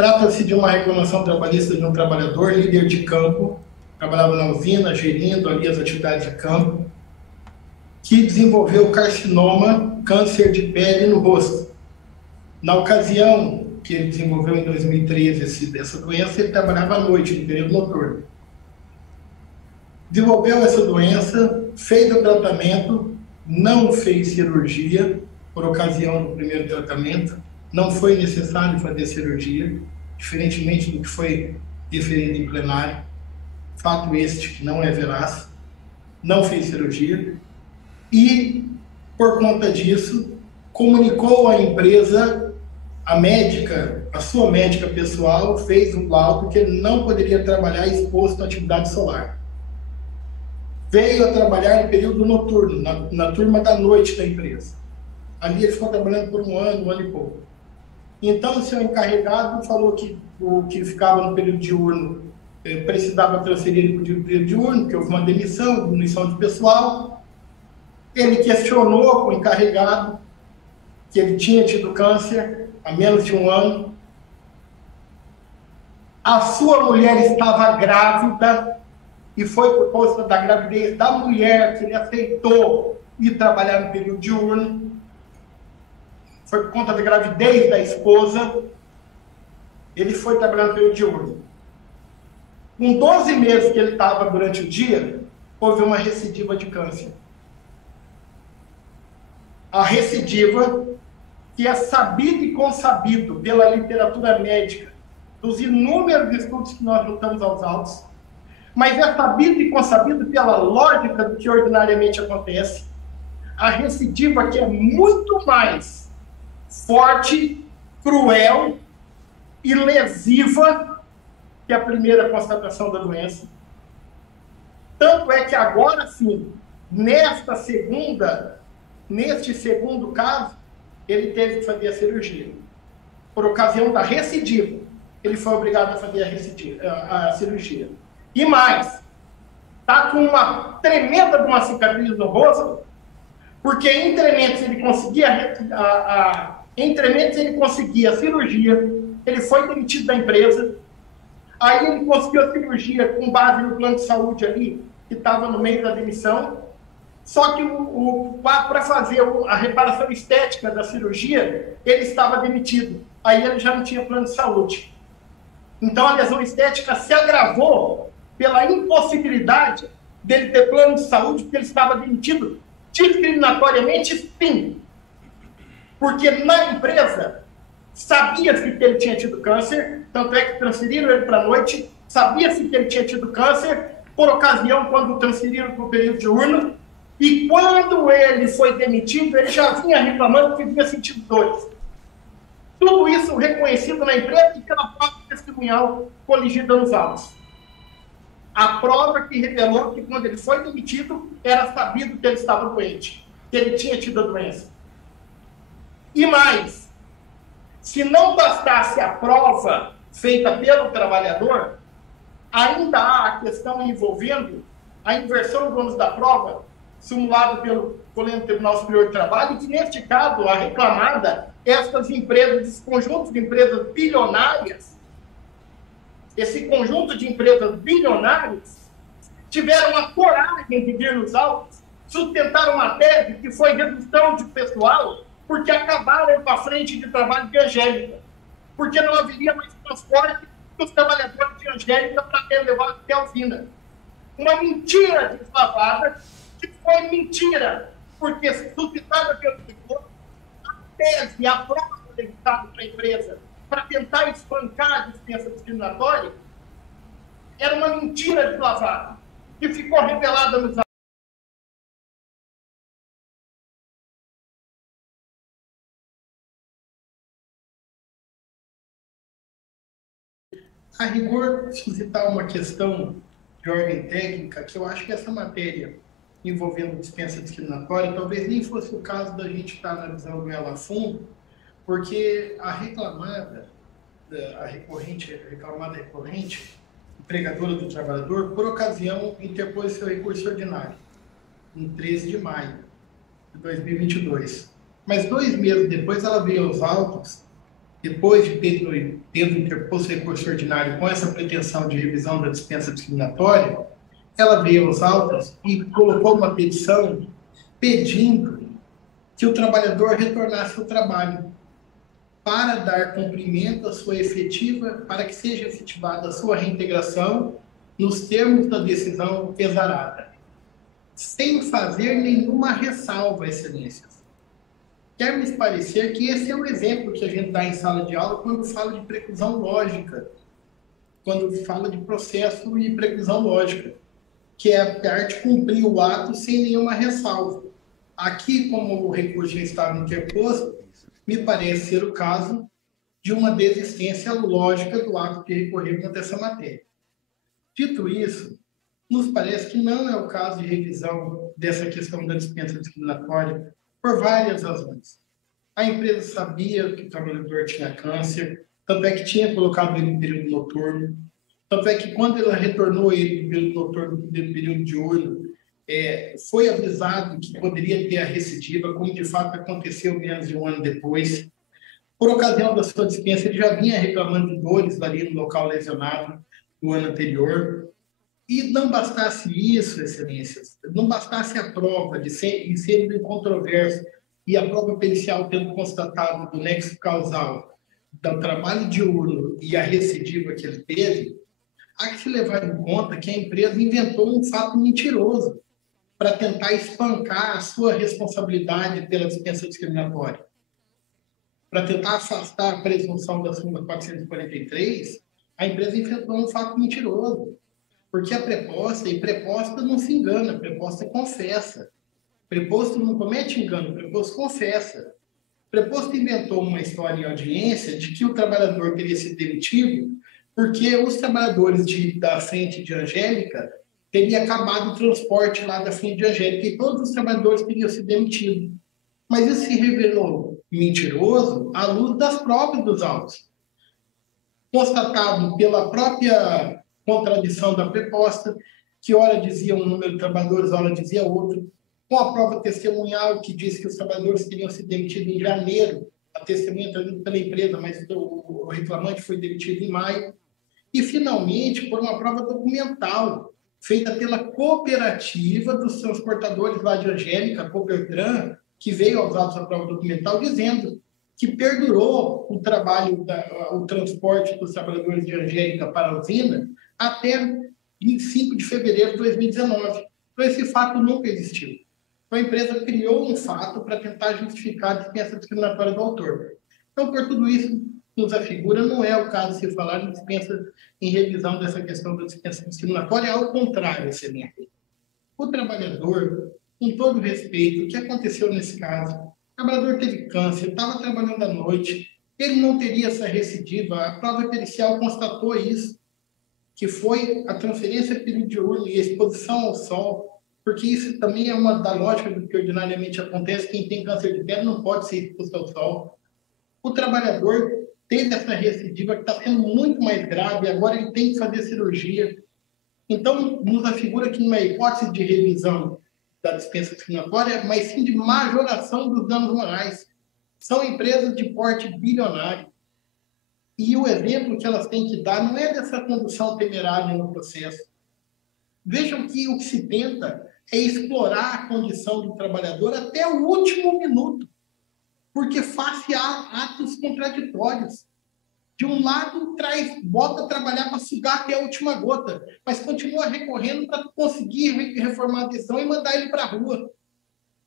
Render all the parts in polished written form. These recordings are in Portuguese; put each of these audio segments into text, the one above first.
Trata-se de uma reclamação trabalhista de um trabalhador, líder de campo, trabalhava na usina, gerindo ali as atividades de campo, que desenvolveu carcinoma, câncer de pele no rosto. Na ocasião que ele desenvolveu em 2013 essa doença, ele trabalhava à noite, no período noturno. Desenvolveu essa doença, fez o tratamento, não fez cirurgia por ocasião do primeiro tratamento, não foi necessário fazer cirurgia, diferentemente do que foi referido em plenário. Fato este que não é veraz, não fez cirurgia e, por conta disso, comunicou à empresa, a médica, a sua médica pessoal, fez um laudo que ele não poderia trabalhar exposto à atividade solar. Veio a trabalhar em período noturno, na turma da noite da empresa. Ali ele ficou trabalhando por um ano e pouco. Então, o seu encarregado falou que o que ficava no período diurno precisava transferir ele para o período diurno, porque houve uma demissão, diminuição de pessoal. Ele questionou com o encarregado que ele tinha tido câncer há menos de um ano. A sua mulher estava grávida e foi por causa da gravidez da mulher que ele aceitou ir trabalhar no período diurno. Foi por conta da gravidez da esposa, ele foi trabalhar no período diurno. Com 12 meses que ele estava durante o dia, houve uma recidiva de câncer. A recidiva, que é sabido e consabido pela literatura médica, dos inúmeros estudos que nós juntamos aos autos, mas é sabido e consabido pela lógica do que ordinariamente acontece, a recidiva que é muito mais forte, cruel e lesiva que a primeira constatação da doença. Tanto é que agora sim, neste segundo caso, ele teve que fazer a cirurgia. Por ocasião da recidiva, ele foi obrigado a fazer a cirurgia. E mais, está com uma tremenda de uma cicatriz no rosto, porque entrementes ele conseguia a cirurgia, ele foi demitido da empresa, aí ele conseguiu a cirurgia com base no plano de saúde ali, que estava no meio da demissão, só que para fazer a reparação estética da cirurgia, ele estava demitido, aí ele já não tinha plano de saúde. Então a lesão estética se agravou pela impossibilidade dele ter plano de saúde, porque ele estava demitido discriminatoriamente, sim. Porque na empresa sabia-se que ele tinha tido câncer, tanto é que transferiram ele para a noite, sabia-se que ele tinha tido câncer, por ocasião, quando transferiram para o período diurno, e quando ele foi demitido, ele já vinha reclamando que vinha sentido dores. Tudo isso reconhecido na empresa e pela prova testemunhal coligida nos autos. A prova que revelou que quando ele foi demitido, era sabido que ele estava doente, que ele tinha tido a doença. E mais, se não bastasse a prova feita pelo trabalhador, ainda há a questão envolvendo a inversão do ônus da prova, simulado pelo Colégio Tribunal Superior de Trabalho, que neste caso, a reclamada, estas empresas, esse conjunto de empresas bilionárias, esse conjunto de empresas bilionárias, tiveram a coragem de vir nos autos, sustentaram uma tese que foi redução de pessoal, porque acabaram com a frente de trabalho de Angélica, porque não haveria mais transporte dos trabalhadores de Angélica para ter levado até a usina. Uma mentira deslavada, que foi mentira, porque suscitada pelo setor, a tese, a prova apresentada para a empresa, para tentar espancar a dispensa discriminatória, era uma mentira deslavada, que ficou revelada nos autos. A rigor, suscitar uma questão de ordem técnica, que eu acho que essa matéria envolvendo dispensa discriminatória, talvez nem fosse o caso da gente estar analisando ela a fundo, porque a reclamada recorrente, empregadora do trabalhador, por ocasião, interpôs seu recurso ordinário, em 13 de maio de 2022. Mas 2 meses depois ela veio aos autos depois de tendo interposto recurso ordinário com essa pretensão de revisão da dispensa discriminatória, ela veio aos autos e colocou uma petição pedindo que o trabalhador retornasse ao trabalho para dar cumprimento à sua efetiva, para que seja efetivada a sua reintegração nos termos da decisão exarada, sem fazer nenhuma ressalva, excelências. Quer-me parecer que esse é o exemplo que a gente dá em sala de aula quando fala de preclusão lógica, quando fala de processo e preclusão lógica, que é a parte cumprir o ato sem nenhuma ressalva. Aqui, como o recurso já estava interposto, me parece ser o caso de uma desistência lógica do ato de recorrer contra essa matéria. Dito isso, nos parece que não é o caso de revisão dessa questão da dispensa discriminatória por várias razões. A empresa sabia que o trabalhador tinha câncer, tanto é que tinha colocado ele no período noturno, tanto é que quando ela retornou ele do período noturno do período diurno, foi avisado que poderia ter a recidiva, como de fato aconteceu menos de um ano depois. Por ocasião da sua dispensa, ele já vinha reclamando de dores ali no local lesionado no ano anterior. E não bastasse isso, excelências, não bastasse a prova de ser incontroverso e a prova pericial tendo constatado do nexo causal do trabalho diurno e a recidiva que ele teve, há que se levar em conta que a empresa inventou um fato mentiroso para tentar espancar a sua responsabilidade pela dispensa discriminatória. Para tentar afastar a presunção da súmula 443, a empresa inventou um fato mentiroso. Porque a preposta, e preposta não se engana, preposta confessa. Preposto não comete engano, preposto confessa. Preposto inventou uma história em audiência de que o trabalhador teria sido demitido porque os trabalhadores da frente de Angélica teria acabado o transporte lá da frente de Angélica e todos os trabalhadores teriam sido demitidos. Mas isso se revelou mentiroso à luz das provas dos autos. Constatado pela própria contradição da preposta, que ora dizia um número de trabalhadores, ora dizia outro, com a prova testemunhal que diz que os trabalhadores teriam sido demitidos em janeiro, a testemunha trazida pela empresa, mas o reclamante foi demitido em maio, e finalmente por uma prova documental, feita pela cooperativa dos transportadores lá de Angélica, a Coopertran, que veio aos autos da prova documental, dizendo que perdurou o trabalho, o transporte dos trabalhadores de Angélica para a usina até 25 de fevereiro de 2019. Então, esse fato nunca existiu. Então, a empresa criou um fato para tentar justificar a dispensa discriminatória do autor. Então, por tudo isso, nos afigura, não é o caso de se falar em dispensa, em revisão dessa questão da dispensa discriminatória, ao contrário, excelência. O trabalhador, com todo respeito, o que aconteceu nesse caso? O trabalhador teve câncer, estava trabalhando à noite, ele não teria essa recidiva, a prova pericial constatou isso, que foi a transferência peridiurna e a exposição ao sol, porque isso também é uma da lógica do que ordinariamente acontece, quem tem câncer de pele não pode ser exposto ao sol. O trabalhador teve essa recidiva que está sendo muito mais grave, agora ele tem que fazer cirurgia. Então, nos afigura que não é hipótese de revisão da dispensa discriminatória, mas sim de majoração dos danos morais. São empresas de porte bilionário. E o exemplo que elas têm que dar não é dessa condução temerária no processo. Vejam que o que se tenta é explorar a condição do trabalhador até o último minuto, porque face a atos contraditórios. De um lado, bota a trabalhar para sugar até a última gota, mas continua recorrendo para conseguir reformar a decisão e mandar ele para a rua.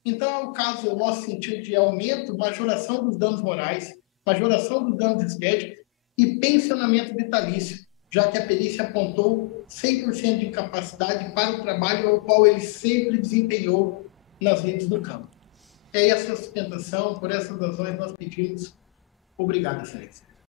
Então, é o caso, o nosso sentido de aumento, majoração dos danos morais, majoração dos danos estéticos e pensionamento vitalício, já que a perícia apontou 100% de incapacidade para o trabalho ao qual ele sempre desempenhou nas lides do campo. É essa a sustentação, por essas razões nós pedimos. Obrigado, excelência.